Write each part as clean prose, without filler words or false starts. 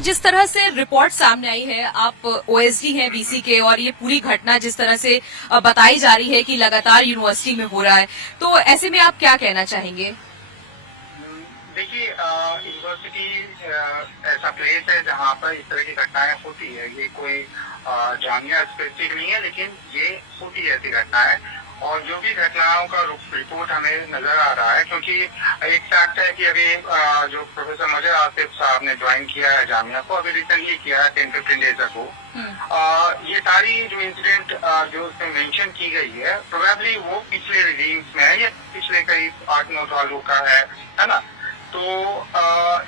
जिस तरह से रिपोर्ट सामने आई है, आप ओएसडी हैं बीसी के, और ये पूरी घटना जिस तरह से बताई जा रही है कि लगातार यूनिवर्सिटी में हो रहा है, तो ऐसे में आप क्या कहना चाहेंगे? देखिए, यूनिवर्सिटी ऐसा प्लेस है जहाँ पर इस तरह की घटनाएं होती है। ये कोई जामिया स्पेसिफिक नहीं है, लेकिन ये होती है ऐसी घटनाएं। और जो भी घटनाओं का रिपोर्ट हमें नजर आ रहा है, क्योंकि एक फैक्ट है कि अभी जो प्रोफेसर मजर आसिफ साहब ने ज्वाइन किया है जामिया को, अभी रिसेंटली किया है 10-15 डेज अगो। ये सारी जो इंसिडेंट जो उसमें मेंशन की गई है, प्रोबेबली वो पिछले रिजीम्स में है, या पिछले कई 8-9 सालों का है ना। तो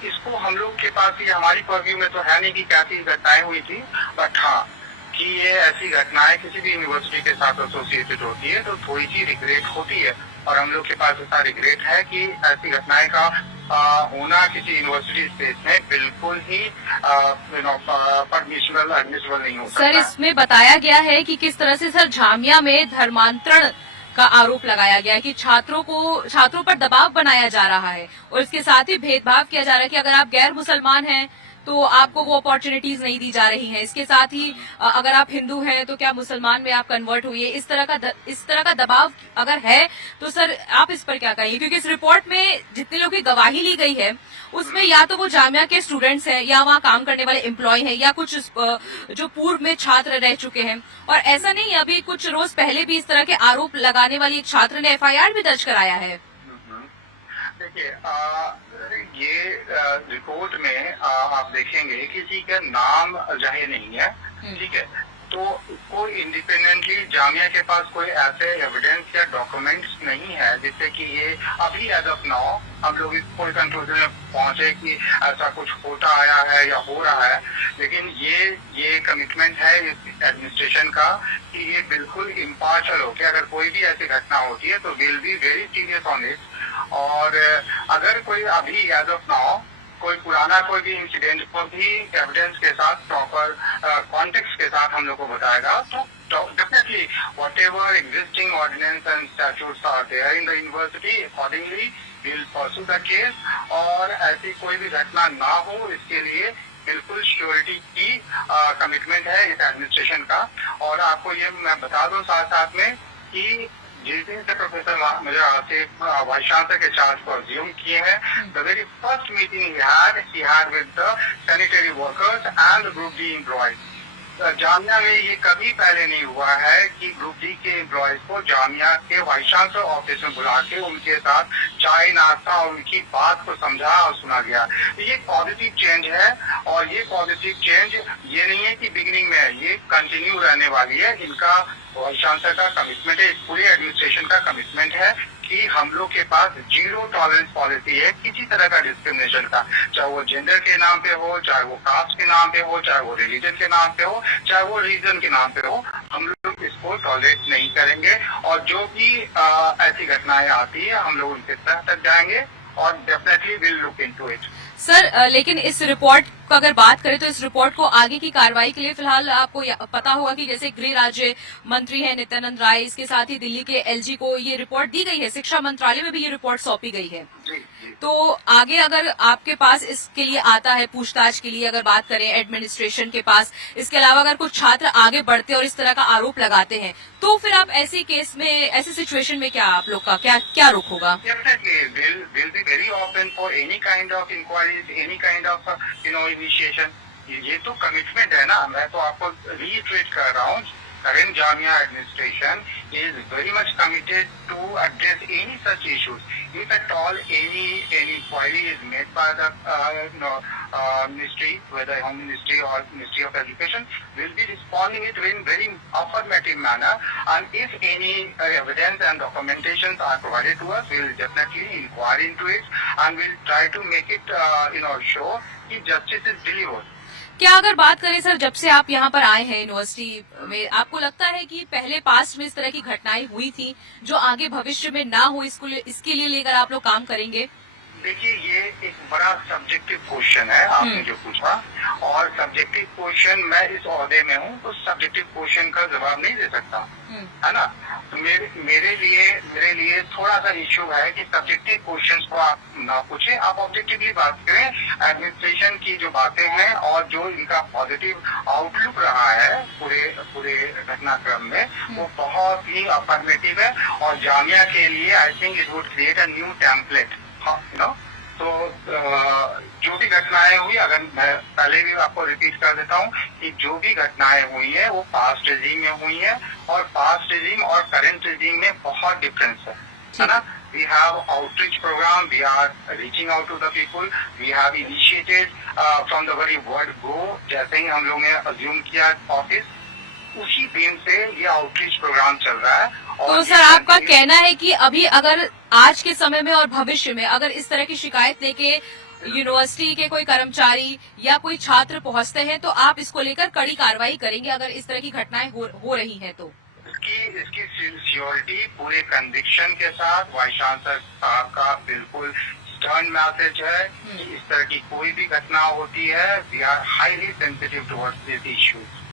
इसको हम लोग के पास ये हमारी पर्व्यू में तो है नहीं कि कैसी घटनाएं हुई थी, बट हाँ कि ये ऐसी घटनाएं किसी भी यूनिवर्सिटी के साथ एसोसिएटेड होती है तो थोड़ी सी रिग्रेट होती है। और हम लोग के पास ऐसा रिग्रेट है कि ऐसी घटनाएं का होना किसी यूनिवर्सिटी स्पेस में बिल्कुल ही परमिशनल एडमिसिबल नहीं हो सकता। सर, इसमें बताया गया है कि किस तरह से सर जामिया में धर्मांतरण का आरोप लगाया गया है कि छात्रों पर दबाव बनाया जा रहा है, और इसके साथ ही भेदभाव किया जा रहा है कि अगर आप गैर मुसलमान हैं तो आपको वो अपॉर्चुनिटीज नहीं दी जा रही हैं। इसके साथ ही अगर आप हिंदू हैं तो क्या मुसलमान में आप कन्वर्ट हुई है, इस तरह का दबाव अगर है तो सर आप इस पर क्या कहेंगे? क्योंकि इस रिपोर्ट में जितने लोगों की गवाही ली गई है उसमें या तो वो जामिया के स्टूडेंट्स हैं, या वहाँ काम करने वाले एम्प्लॉय हैं, या कुछ जो पूर्व में छात्र रह चुके हैं। और ऐसा नहीं, अभी कुछ रोज पहले भी इस तरह के आरोप लगाने वाली एक छात्र ने FIR भी दर्ज कराया है। देखिए, ये रिपोर्ट में आप देखेंगे किसी का नाम जाहिर नहीं है, ठीक है। तो कोई इंडिपेंडेंटली जामिया के पास कोई ऐसे एविडेंस या डॉक्यूमेंट्स नहीं है जिससे कि ये अभी एज ऑफ नाउ हम लोग कोई कंक्लूजन में पहुंचे कि ऐसा कुछ होता आया है या हो रहा है। लेकिन ये कमिटमेंट है इस एडमिनिस्ट्रेशन का कि ये बिल्कुल इम्पार्शियल हो कि अगर कोई भी ऐसी घटना होती है तो will be very serious on it. और अगर कोई अभी एज ऑफ नाउ कोई पुराना कोई भी इंसिडेंट को भी एविडेंस के साथ प्रॉपर कॉन्टेक्स्ट के साथ हम लोग को बताएगा तो definitely whatever existing ordinance and statutes are there in the university, accordingly we'll pursue the case। और ऐसी कोई भी घटना ना हो इसके लिए बिल्कुल श्योरिटी की कमिटमेंट है इस एडमिनिस्ट्रेशन का। और आपको ये मैं बता दूं साथ साथ में कि जिस दिन से प्रोफेसर मजर आसिफ वाइस चांसलर के चार्ज को अज्यूम किए हैं, the very first meeting he had with the sanitary workers and group D employees. Jamia में ये कभी पहले नहीं हुआ है कि ग्रुप डी के एम्प्लॉयज को जामिया के वाइस चांसलर ऑफिस में बुला के उनके साथ चाय नाश्ता और उनकी बात को समझा और सुना गया। ये पॉजिटिव चेंज है, और ये पॉजिटिव चेंज ये नहीं है कि बिगिनिंग में है, ये कंटिन्यू रहने वाली है। इनका वाइस चांसलर का कमिटमेंट है, पूरी एडमिनिस्ट्रेशन का कमिटमेंट है कि हम लोग के पास जीरो टॉलरेंस पॉलिसी है किसी तरह का डिस्क्रिमिनेशन का, चाहे वो जेंडर के नाम पे हो, चाहे वो कास्ट के नाम पे हो, चाहे वो रिलीजन के नाम पे हो, चाहे वो रीजन के नाम पे हो। हम लोग इसको टॉलरेट नहीं करेंगे। और जो भी ऐसी घटनाएं आती है हम लोग उनके तह तक जाएंगे और definitely will look into it. Sir, लेकिन इस रिपोर्ट को अगर बात करें तो इस रिपोर्ट को आगे की कार्रवाई के लिए फिलहाल आपको पता होगा कि जैसे गृह राज्य मंत्री है नित्यानंद राय, इसके साथ ही दिल्ली के LG को ये रिपोर्ट दी गई है, शिक्षा मंत्रालय में भी ये रिपोर्ट सौंपी गई है। तो आगे अगर आपके पास इसके लिए आता है पूछताछ के लिए, अगर बात करें एडमिनिस्ट्रेशन के पास, इसके अलावा अगर कुछ छात्र आगे बढ़ते और इस तरह का आरोप लगाते हैं, तो फिर आप ऐसी केस में, ऐसी सिचुएशन में क्या आप लोग का क्या रुख होगा? We'll be very open for any kind of inquiries, any kind of initiation। ये तो कमिटमेंट है ना। मैं तो आपको रीइटरेट कर रहा हूँ, current Jamia administration is very much committed to address any such issues। If at all any inquiry is made by the ministry, whether Home Ministry or Ministry of Education, will be responding it in very affirmative manner। And if any evidence and documentations are provided to us, we will definitely inquire into it and we'll try to make it show कि justice is delivered। क्या अगर बात करें sir, जब से आप यहाँ पर आए हैं यूनिवर्सिटी में, आपको लगता है कि पहले पास्ट में इस तरह की घटनाएं हुई थी जो आगे भविष्य में ना हो, इसके लिए लेकर आप लोग काम करेंगे? देखिए, ये एक बड़ा सब्जेक्टिव क्वेश्चन है आपने जो पूछा, और सब्जेक्टिव क्वेश्चन, मैं इस ओहदे में हूँ तो सब्जेक्टिव क्वेश्चन का जवाब नहीं दे सकता, है ना। तो मेरे लिए थोड़ा सा इश्यू है कि सब्जेक्टिव क्वेश्चंस को आप ना पूछें, आप ऑब्जेक्टिवली बात करें। एडमिनिस्ट्रेशन की जो बातें हैं और जो इनका पॉजिटिव आउटलुक रहा है पूरे घटनाक्रम में, वो बहुत ही अफर्मेटिव है, और जामिया के लिए I think it would create a new template, you know. तो जो भी घटनाएं हुई, अगर मैं पहले भी आपको रिपीट कर देता हूँ कि जो भी घटनाएं हुई है वो पास्ट रेजिम में हुई है, और पास्ट रेजिम और करंट रेजिम में बहुत डिफरेंस है ना। We have outreach program. We are reaching out to the people. We have initiated from the very word go. जैसे ही हम लोगों ने assume किया ऑफिस, उसी दिन से ये आउटरीच प्रोग्राम चल रहा है। तो सर, आपका कहना है कि अभी अगर आज के समय में और भविष्य में अगर इस तरह की शिकायत लेके यूनिवर्सिटी के कोई कर्मचारी या कोई छात्र पहुंचते हैं तो आप इसको लेकर कड़ी कार्रवाई करेंगे, अगर इस तरह की घटनाएं हो रही हैं तो? इसकी सिंसियरिटी पूरे कन्विक्शन के साथ वाइस चांसलर साहब का बिल्कुल स्टर्न मैसेज है कि इस तरह की कोई भी घटना होती है, we are highly sensitive towards this issue.